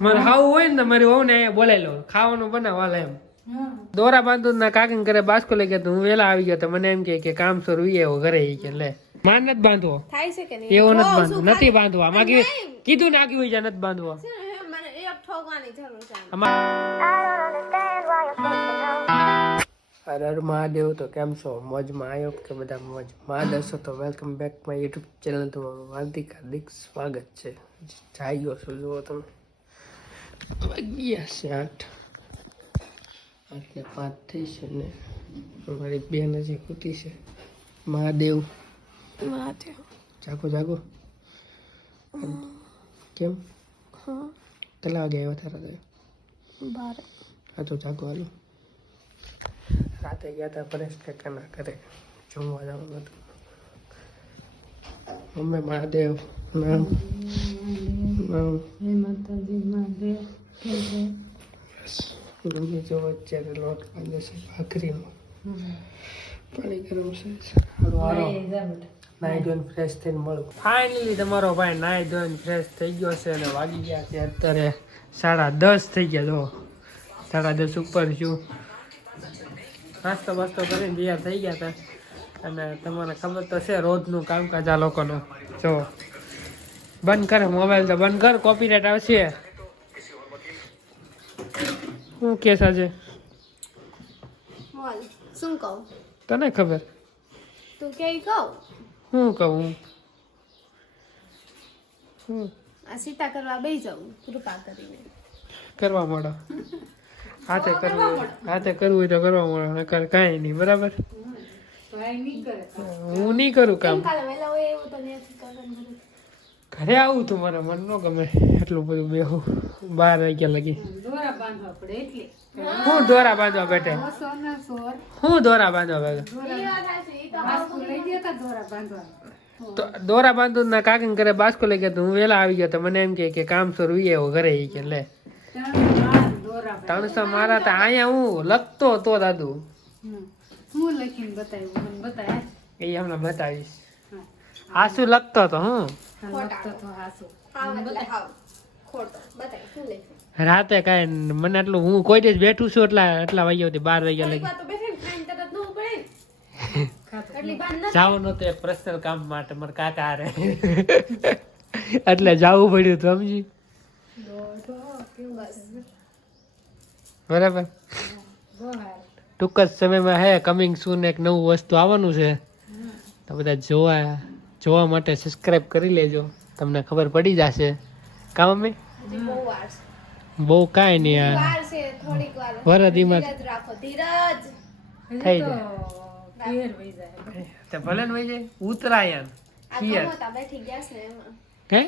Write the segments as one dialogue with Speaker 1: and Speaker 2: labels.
Speaker 1: મારે ખાવું હોય ને તો મારી વહુ ને અહીંયા બોલાવી લો ખાવાનું બનાવવા લે એમ. દોરા બાંધુ ના કાકીને ઘરે બાસ્કો લઈ ગયા તો હું વેલા આવી ગયો તો મને એમ કે કે કામ સર એવો ઘરે કે લે. માન નથી બાંધવો.
Speaker 2: થાય છે કે નહીં?
Speaker 1: એવો નથી બાંધવો. નથી બાંધવો. આમાં કીધું કીધું નાખ્યું હોય છે નથી બાંધવો. અરે મહાદેવ તો કેમ છો? મોજમાં આવ્યો કે બધા મોજ મહાદર્શો તો welcome back my YouTube channel તમારું હાર્દિક હાર્દિક સ્વાગત છે. જાગ્યો છો જુઓ તમે. વાગ્યા છે આઠ. આઠને પાંચ થઈ છે ને અમારી બેન હજી ખૂટી છે. મહાદેવ. જાગો જાગો. કેમ? કેટલા વાગે આવ્યા તારા તો હા તો જાગો હાલો. રાતે ગયા હતા પરેશ કાકાના ઘરે. જમવા જવાનું હતું. મમ્મી મહાદેવ નામ. નામ બસ. મમ્મી જો અત્યારે લોટ બાંધે છે ભાખરીનો પાણી ગરમ છે. નાઈ ધોઈને ફ્રેશ થઈને મળું. ફાઇનલી તમારો ભાઈ નાઈ ધોઈને ફ્રેશ થઈ ગયો છે અને વાગી ગયા છે અત્યારે સાડા દસ થઈ ગયા જો. સાડા દસ ઉપર છું. નાસ્તો બાસ્તો કરીને તૈયાર થઈ ગયા હતા અને તમને ખબર તો છે રોજનું કામકાજ આ લોકોનું. જો. બંધ કરે મોબાઈલ તો બંધ કર કોપીરાઇટ આવશે. શું કે
Speaker 2: સાજે શું કહું?
Speaker 1: તને ખબર?
Speaker 2: તું કે કહું?
Speaker 1: શું કહું? શું
Speaker 2: આ સીતા કરવા બેસી જાઉં કૃપા કરીને.
Speaker 1: કરવા મળો. હાથે કરવું હાથે કરવું હોય તો કરવા મળો નકર કાંઈ નહીં બરાબર? હું નહીં કરું કામ. ઘરે આવું તું મારા મન ન ગમે એટલું બધું બેહું બાર વાગ્યા લગી. હું દોરા બાંધવા બેઠે? હું દોરા બાંધવા બેઠે?
Speaker 2: ઈ વાત સાચી, ઈ તો
Speaker 1: દોરા બાંધો ના કાકીને ઘરે બાસ્કો લઈ ગયા તો હું વેલા આવી ગયો તો મને એમ કે કે કામ સર ઉઈએ આવ્યો ઘરે એ કે લે. ત્રણસો મારા તો અહીંયા હું લખતો તો દાદુ.
Speaker 3: હું લખીને બતાવ્યું મને બતાવ્યા
Speaker 1: એ હમણાં બતાવીશ. હાસુ લખતો તો હું
Speaker 3: તો
Speaker 1: રાતે કાંઈ મને એટલું હું કોઈ દિવસ બેઠું છું એટલા એટલા વાગ્યા સુધી બાર વાગ્યા લગી.
Speaker 2: વાર
Speaker 1: નતું તો એક પર્સનલ કામ માટે મારા કાકા હારે. એટલે જવું પડ્યું હતું સમજી? બરાબર. ટૂંક જ સમયમાં હે કમિંગ સૂન એક નવું વસ્તુ આવવાનું છે. તો બધા જોવા જોવા માટે સબસ્ક્રાઈબ કરી લેજો. તમને ખબર પડી જશે. કામ
Speaker 2: અમે બહુ વાર છે.
Speaker 1: બહુ કાંઈ નહીં
Speaker 2: છે
Speaker 1: વરદીમાં
Speaker 2: ધીરજ રાખો ધીરજ.
Speaker 1: થઈ જાય.
Speaker 3: જાય.
Speaker 1: તે ભલે ને ભાઈ ઉત્તરાયણ હે?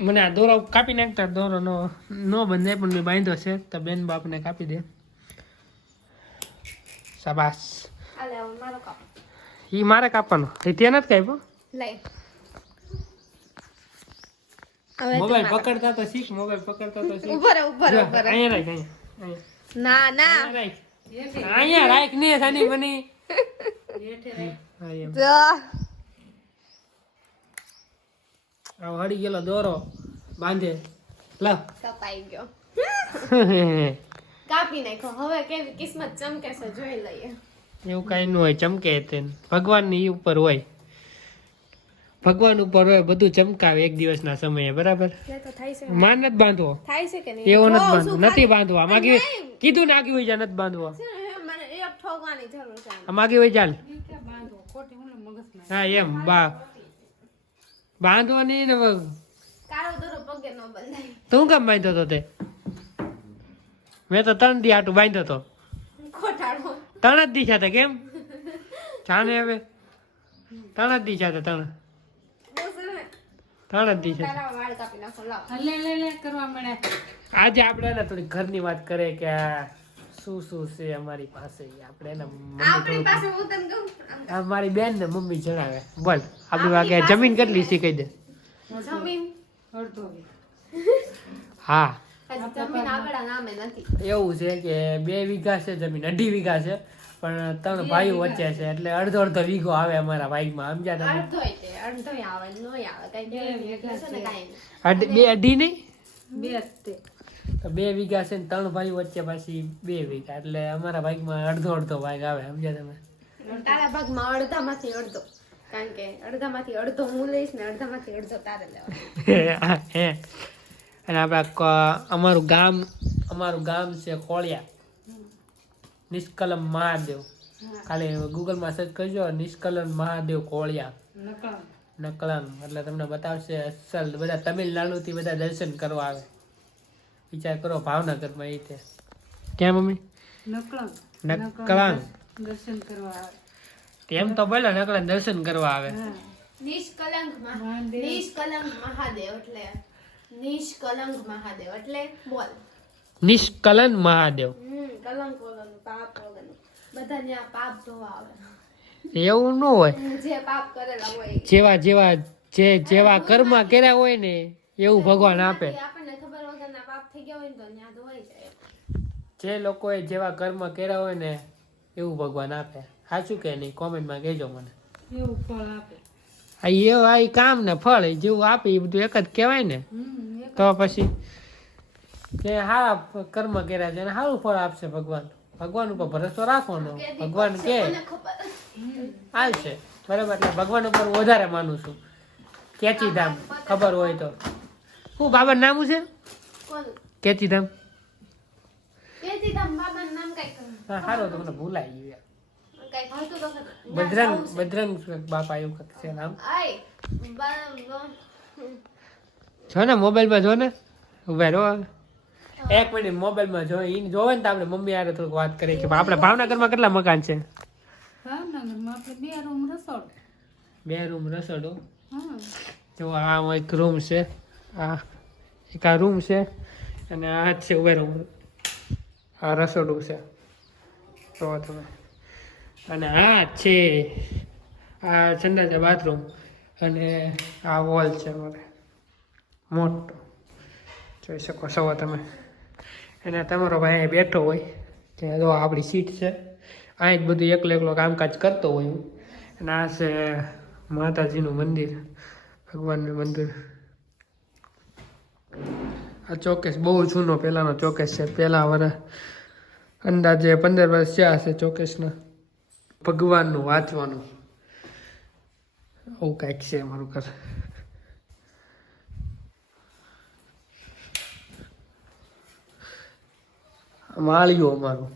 Speaker 1: મને આ દોરો કાપી નાખતા દોરો નો નો બંધે પણ મેં બાંધ્યો છે. તો બેન બાપને કાપી દે. શાબાશ.
Speaker 2: મારો કાપ.
Speaker 1: ઈ મારે કાપવાનો. એ તે નથી કાપ્યો?
Speaker 2: લઈ.
Speaker 1: મોબાઈલ પકડતા તો શીખ મોબાઈલ પકડતા તો શીખ.
Speaker 2: ઊભો રહે ઊભો રહે ઊભો રહે.
Speaker 1: અહીંયા રાખ અહીંયા.
Speaker 2: ના ના.
Speaker 1: રાખ. અહીંયા રાખ ને સાની બની. હા, એમ.
Speaker 2: જો.
Speaker 1: હળી ગયેલો દોરો બાંધે.
Speaker 2: કપાઈ ગયો. કાપી નાખ્યો. હવે કેવી કિસ્મત ચમકે છે જોઈ લઈએ.
Speaker 1: એવું કાંઈ ન હોય ચમકે તે. ભગવાનની ઉપર હોય. ભગવાન ઉપર હોય બધું ચમકાવે એક દિવસના સમયે બરાબર?
Speaker 2: એટલે તો થાય છે.
Speaker 1: માન નથી બાંધવો.
Speaker 2: થાય છે કે નહીં?
Speaker 1: એવો નથી બાંધવો. નથી. બાંધવો. આમાં કીધું નાખ્યું હોય છે નથી બાંધવો.
Speaker 2: ને, આમાં.
Speaker 1: હોય ચાલ.
Speaker 3: બાંધવો? હું
Speaker 1: એમ બા. ને
Speaker 2: દોરો પગે ન બંધાય.
Speaker 1: તું કેમ બાંધ્યો હતો તે? મેં તો ત્રણ દી આટું બાંધ્યો હતો ત્રણ જ દિશા હતા કેમ? જાને હવે. ત્રણ જ દિશા હતા ત્રણ ત્રણ જ દી છે
Speaker 2: તારા વાળ કાપી નાખો લાવ
Speaker 3: લે લે લે કરવા મળ્યા.
Speaker 1: આજે આપણે એને થોડી ઘરની વાત કરે કે આ શું શું છે અમારી પાસે. આપણે એને મમ્મી
Speaker 2: આપણી
Speaker 1: થોડુંક-
Speaker 2: પાસે હું તને કહું? આમ
Speaker 1: આ મારી બેન ને મમ્મી જણાવે. બોલ આપણી વાગે જમીન કેટલી છે કહી દે.
Speaker 2: જમીન?
Speaker 1: હા. એવું છે કે બે વીઘા છે જમીન અઢી વીઘા છે. પણ ત્રણ ભાઈઓ વચ્ચે છે એટલે અડધો અડધો વીઘો આવે અમારા ભાઈમાં સમજ્યા તમે?
Speaker 2: અડધો તે અડધોય આવે નો આવે કઈ બે એટલે.
Speaker 1: અઢી- બે અઢી નહીં?
Speaker 3: બે તો
Speaker 1: બે વીઘા છે ને ત્રણ ભાઈ વચ્ચે પાછી બે વીઘા એટલે અમારા ભાગમાં અડધો અડધો ભાગ આવે સમજ્યા તમે?
Speaker 2: તારા ભાગમાં અડધામાંથી અડધો કારણ કે અડધામાંથી અડધો હું લઈશ ને અડધામાંથી અડધો તારે લેવાનો.
Speaker 1: હે અને આપણા અમારું ગામ અમારું ગામ છે કોળિયા નિષ્કલમ મહાદેવ. ખાલી ગૂગલમાં સર્ચ કરજો નિષ્કલમ મહાદેવ કોળિયા. નકલંગ એટલે તમને બતાવશે અસલ. બધા તમિલનાડુથી બધા દર્શન કરવા આવે. વિચાર કરો ભાવનગરમાં એ તે ક્યાં મમ્મી? નકલંગ
Speaker 3: દર્શન કરવા આવે.
Speaker 1: તેમ તો બોલો નકલંગ દર્શન કરવા આવે.
Speaker 2: નિષ્કલંગ
Speaker 3: મહાદેવ.
Speaker 2: એટલે નિષ્કલંગ મહાદેવ એટલે બોલ.
Speaker 1: નિષ્કલન મહાદેવ.
Speaker 2: કલંક વગરનું પાપ વગરનું બધા ત્યાં પાપ ધોવા આવે
Speaker 1: એવું ન હોય.
Speaker 2: જે પાપ કરેલા હોય
Speaker 1: જેવા જેવા જે જેવા કર્મ કર્યા હોય ને એવું ભગવાન આપે.
Speaker 2: એ આપણને ખબર વગરના પાપ થઈ ગયા હોય ને તો ત્યાં ધોવાઈ જાય
Speaker 1: જે લોકોએ જેવા કર્મ કર્યા હોય ને એવું ભગવાન આપે. સાચું કે નહીં? કોમેન્ટમાં કહેજો મને.
Speaker 3: એવું ફળ આપે.
Speaker 1: આ એ કામ ને ફળ જેવું આપે એ બધું એક જ કહેવાય ને. તો પછી કે સારા કર્મ કર્યા છે અને સારું ફળ આપશે ભગવાન. ભગવાન ઉપર ભરોસો રાખવાનો. ભગવાન કે. આવશે બરાબર એટલે ભગવાન ઉપર વધારે માનું છું. કેચીધામ ખબર હોય તો. શું બાબા નામ છે? કેચીધામ
Speaker 2: બાબાનું
Speaker 1: હા સારું તો મને ભૂલાઈ ગયું. બજરંગ. બજરંગ બાપા એવું કંઈક છે નામ. જો ને મોબાઈલમાં જો ને. ઊભા રહો. એક મિનિટ મોબાઈલમાં જો ઈ જોવે ને તો આપણે મમ્મી આરે થોડીક વાત કરીએ કે આપણે ભાવનગરમાં કેટલા મકાન છે?
Speaker 3: ભાવનગરમાં આપણે બે રૂમ રસોડું
Speaker 1: બે રૂમ રસોડો
Speaker 3: હા.
Speaker 1: જો આ એક રૂમ છે. આ એક આ રૂમ છે અને આ છે ઉભે રૂમ આ રસોડું છે. તો તમે અને આ છે. આ સંડા છે બાથરૂમ અને આ વોલ છે મારે મોટો. જોઈ શકો છો તમે. અને તમારો ભાઈ અહીંયા બેઠો હોય, કે જો આપણી સીટ છે, અહીં જ બધું એકલો એકલો કામકાજ કરતો હોય અને આ છે માતાજીનું મંદિર, ભગવાનનું મંદિર. આ ચોકેસ બહુ જૂનો પહેલાંનો ચોકેસ છે. પહેલાં વર્ષ અંદાજે પંદર વર્ષ થયા હશે ચોકેસના. ભગવાનનું વાંચવાનું. આવું કાંઈક છે અમારું ઘર. માળિયું અમારું.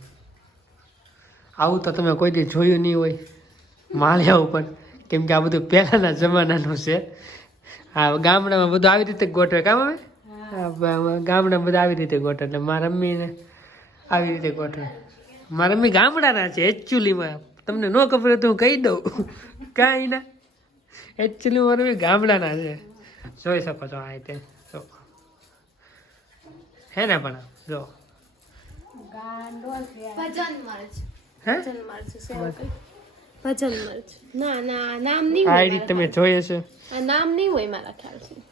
Speaker 1: આવું તો તમે કોઈ દી જોયું નહીં હોય માળિયા ઉપર. કેમ કે આ બધું પહેલાંના જમાનાનું છે. આ ગામડામાં બધું આવી રીતે ગોઠવે. કામ આવે? હા, ગામડામાં બધું આવી રીતે ગોઠવે. એટલે મારા મમ્મીને આવી રીતે ગોઠવે. મારા મમ્મી ગામડાના છે એકચ્યુઅલીમાં તમને ન ખબર હોય તો હું કહી દઉં. કાંઈ ના. એકચ્યુઅલી મારા મમ્મી ગામડાના છે. જોઈ શકો છો આ રીતે. જો. હે ને પણ જો.
Speaker 2: ભજન મર્ચ ભજન મર્ચ છે એવું કંઈક. ભજન મર્ચ ના ના નામ નહીં
Speaker 1: આ રીતે તમે જોઈએ છે.
Speaker 2: આ નામ નહીં હોય મારા ખ્યાલથી.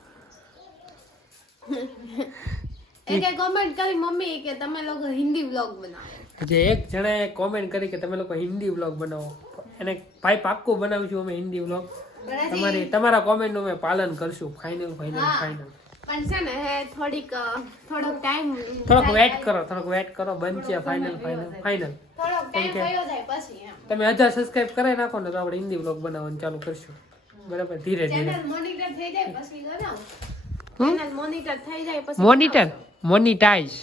Speaker 2: એ કોમેન્ટ કરી મમ્મી કે તમે લોકો હિન્દી વ્લોગ બનાવો.
Speaker 1: જે એક જણાએ કોમેન્ટ કરી કે તમે લોકો હિન્દી વ્લોગ બનાવો. એને ભાઈ પાક્કું બનાવીશું અમે હિન્દી વ્લોગ તમારી તમારા કોમેન્ટનું અમે પાલન કરશું. Final final. ફાઇનલ
Speaker 2: પણ છે ને હે થોડીક થોડોક ટાઈમ
Speaker 1: થોડોક વેટ કરો થોડોક વેટ કરો બનશે ફાઇનલ ફાઇનલ ફાઇનલ
Speaker 2: થોડોક ટાઈમ થયો જાય પછી એમ.
Speaker 1: તમે હજાર સબસ્ક્રાઇબ કરાવી નાખો ને તો આપણે હિન્દી વ્લોગ બનાવવાનું ચાલુ કરશું. બરાબર ધીરે ધીરે.
Speaker 2: ચેનલ મોનિટર થઈ જાય પછી બનાવો. ચેનલ મોનિટર થઈ જાય પછી
Speaker 1: મોનિટર
Speaker 2: મોનિટાઇઝ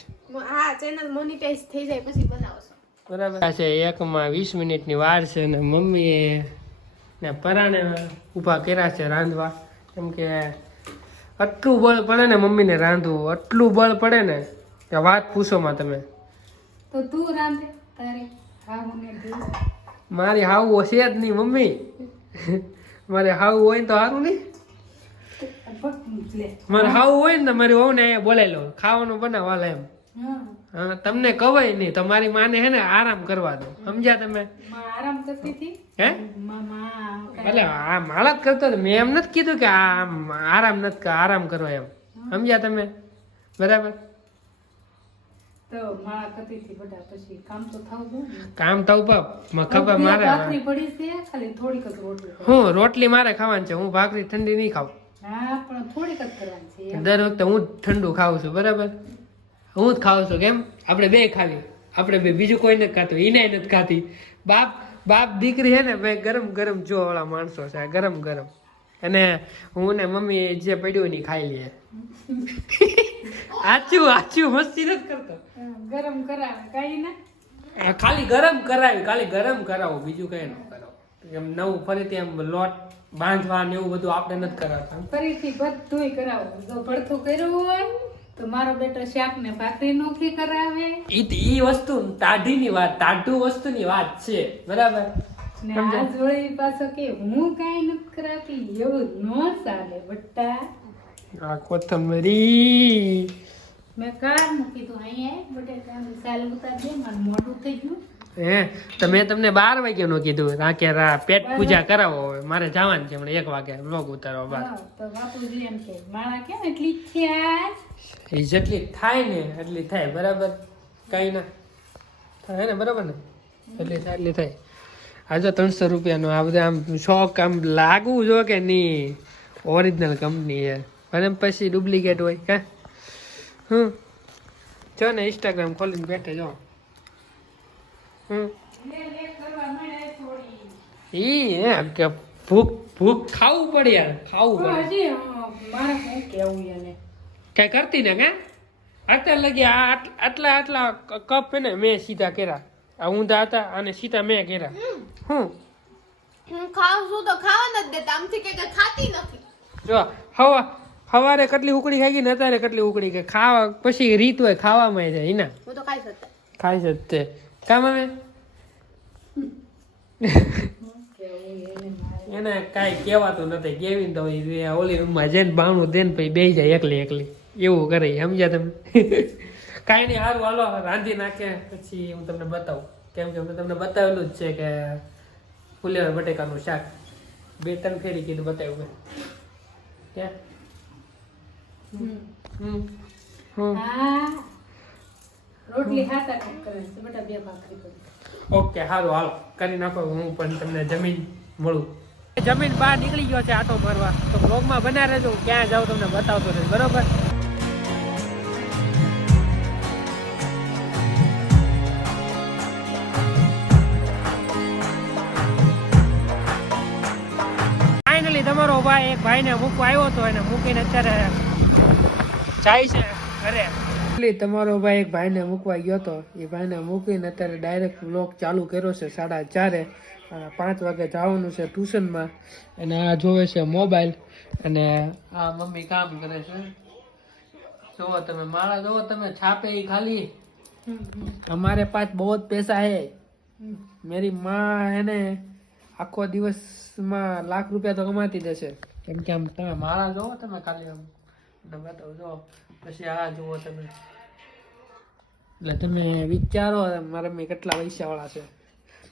Speaker 2: હા ચેનલ મોનિટાઇઝ થઈ જાય પછી બનાવશો
Speaker 1: બરાબર. છે એકમાં વીસ મિનિટની વાર છે ને મમ્મીએ ને પરાણે ઊભા કર્યા છે રાંધવા. કેમ કે આટલું બળ પડે ને મમ્મીને રાંધવું આટલું બળ પડે ને કે વાત પૂછોમાં તમે.
Speaker 3: તો તું રાંધે તારે
Speaker 1: મારી હાવ હશે જ નહીં મમ્મી. મારે હાવું હોય ને તો સારું નહીં. મારે હાવું હોય ને મારી વહુને અહીંયા બોલાવી લો ખાવાનું બનાવવા એમ.
Speaker 3: હા.
Speaker 1: તમને કવાય નહીં તો મારી માને હે ને આરામ કરવા દો. સમજ્યા તમે?
Speaker 3: આરામ કરતી
Speaker 1: હે? એટલે આ માળા જ કરતો મેં એમ નથી કીધું કે આ આરામ નથી આરામ કરો એમ. સમજ્યા તમે? બરાબર?
Speaker 3: કામ થવું
Speaker 1: મારે હું રોટલી મારે ખાવાની છે હું ભાખરી ઠંડી નહીં
Speaker 3: એમ.
Speaker 1: દર વખતે હું જ ઠંડુ ખાઉં છું બરાબર? હું જ ખાઉં છું કેમ? આપણે બે ખાલી. આપણે બે બીજું કોઈ નથી ખાતું એને નથી ખાતી. બાપ બાપ દીકરી હે ને ભાઈ ગરમ ગરમ જોવા વાળા માણસો છે ગરમ ગરમ. અને હું ને મમ્મી જે પડ્યું ની ખાઈ લઈએ. આચું આચું મસ્તી નથી કરતો.
Speaker 3: ગરમ કરાવે કઈ ને?
Speaker 1: ખાલી ગરમ કરાવી ખાલી ગરમ કરાવો બીજું કઈ ન કરો. એમ નવું ફરીથી એમ લોટ બાંધવા ને એવું બધું આપણે નથી કરાવતા.
Speaker 3: ફરીથી બધું કરાવો. જો ભડથું કર્યું હોય તો મારો બેટો શાક ને ભાખરી નોખી કરાવે.
Speaker 1: ઈ ઈ વસ્તુ ટાઢીની વાત તાઢું વસ્તુ ની વાત છે. બરાબર?
Speaker 3: ને આ જોડે પાછો કે હું કાંઈ કરાતી એવું ન ચાલે બટ્ટા
Speaker 1: આ કોથમરી.
Speaker 3: મેં કાર મૂકી તો અહીંયા બટેટાનું સાલ ઉતાર દે માર મોઢું થઈ ગયું.
Speaker 1: હે તો મેં તમને બાર વાગ્યાનું કીધું. આ કે રા પેટ પૂજા કરાવો હવે મારે જવાનું છે હમણાં એક વાગે બ્લોગ ઉતારવા
Speaker 3: બાર તો બાપુજી એમ કે માળા કેમ એટલી છે થયા?
Speaker 1: એ જેટલી થાય ને એટલી થાય બરાબર? કઈ ના. થાય ને બરાબર ને? એટલી થાય એટલી થાય. આ જો ત્રણસો રૂપિયાનો આ બધા આમ શોખ આમ લાગવું જો કે નહીં. ઓરિજિનલ કંપની છે. અને પછી ડુપ્લિકેટ હોય કા? હમ. જો ને ઇન્સ્ટાગ્રામ ખોલીને બેઠે જો. હમ. ઈ એમ કે ભૂખ ભૂખ ખાવું પડે યાર ખાવું પડે.
Speaker 3: મારે શું કેવું એને?
Speaker 1: કઈ કરતી ને કે? અત્યારે લગી આ આટ- આટલા આટલા કપ ને મેં સીધા કર્યા. આ ઊંધા હતા અને સીધા મેં કર્યા. હું?
Speaker 2: હું ખાઉં છું તો ખાવા નથી દેતા. આમથી કે ખાતી નથી.
Speaker 1: જો હવા સવારે કેટલી ઉકળી ખાઈ ગઈ ને અત્યારે કેટલી ઉકળી કે ખાવા પછી રીત હોય ખાવામાં જાય એના
Speaker 2: હું તો ખાઈ શકતા
Speaker 1: ખાઈ છે તે કામ અમે
Speaker 3: એને
Speaker 1: કાંઈ કહેવાતું નથી. કેવી તો ઓલી રૂમમાં જઈને બાણું દે ને પછી બે જાય એકલી એકલી. એવું કરે સમજ્યા તમે? કાંઈ નહીં સારું હાલો રાંધી નાખે પછી હું તમને બતાવું. કેમ કે મેં તમને બતાવેલું જ છે કે ફુલેવર બટેકાનું શાક. બે ત્રણ ફેરી કીધું બતાવ્યું મેં ક્યાં
Speaker 3: રોટલી છે બેટા બે ભાખરી
Speaker 1: ઓકે સારું હાલો. કરી નાખો હું પણ તમને જમીન મળું. જમીન બહાર નીકળી ગયો છે આટો ભરવા. તો બ્લોગમાં બના રહેજો ક્યાં જાઉં તમને બતાવતો રહીશ બરોબર? ભાઈ એક ભાઈને મૂકવા આવ્યો હતો એને મૂકીને અત્યારે જાય છે ઘરે એટલે તમારો ભાઈ એક ભાઈને મૂકવા ગયો હતો એ ભાઈને મૂકીને અત્યારે ડાયરેક્ટ વ્લોગ ચાલુ કર્યો છે સાડા ચારે અ, પાંચ વાગે જવાનું છે ટ્યુશનમાં અને આ જોવે છે મોબાઈલ અને આ મમ્મી કામ કરે છે જોવો તમે મારા જોવો તમે છાપે ઈ ખાલી हमारे पास बहुत पैसा है मेरी माँ है ને આખો દિવસમાં લાખ રૂપિયા તો કમાતી જશે કેમ કે આમ તમે માળા જોવો તમે ખાલી આમ. તમને બતાવું જો, પછી આ જુઓ તમે. એટલે તમે વિચારો મારા મમ્મી કેટલા પૈસા વાળા છે.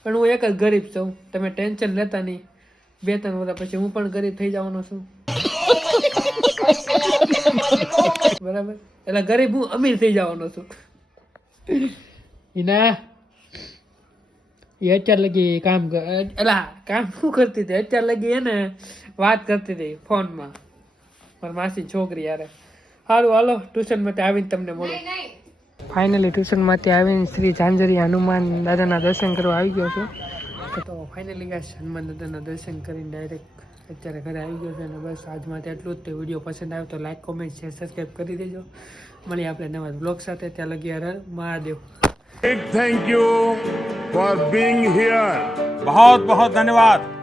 Speaker 1: પણ હું એક જ ગરીબ છું. તમે ટેન્શન લેતા નહીં. બે ત્રણ વર્ષ પછી હું પણ ગરીબ થઈ જવાનો છું. બરાબર? એટલે ગરીબ હું અમીર થઈ જવાનો છું. ઈના એ અત્યાર લગી કામ એટલે કામ શું કરતી હતી? અત્યાર લગી એને વાત કરતી હતી ફોનમાં. મારી માસી છોકરી યારે સારું હાલો ટ્યુશનમાંથી આવીને તમને મળું. ફાઇનલી ટ્યુશનમાંથી આવીને શ્રી ઝાંઝરી હનુમાન દાદાના દર્શન કરવા આવી ગયો છું. તો ફાઇનલી ગાઈસ હનુમાન દાદાના દર્શન કરીને ડાયરેક્ટ અત્યારે ઘરે આવી ગયો છે અને બસ આજ માટે એટલું જ. તે વીડિયો પસંદ આવ્યો તો લાઈક કોમેન્ટ શેર સબસ્ક્રાઈબ કરી દેજો. મળીએ આપણે નવા બ્લોગ સાથે. ત્યાં લગી Har Mahadev.
Speaker 4: Big thank you for being here.
Speaker 5: बहुत बहुत धन्यवाद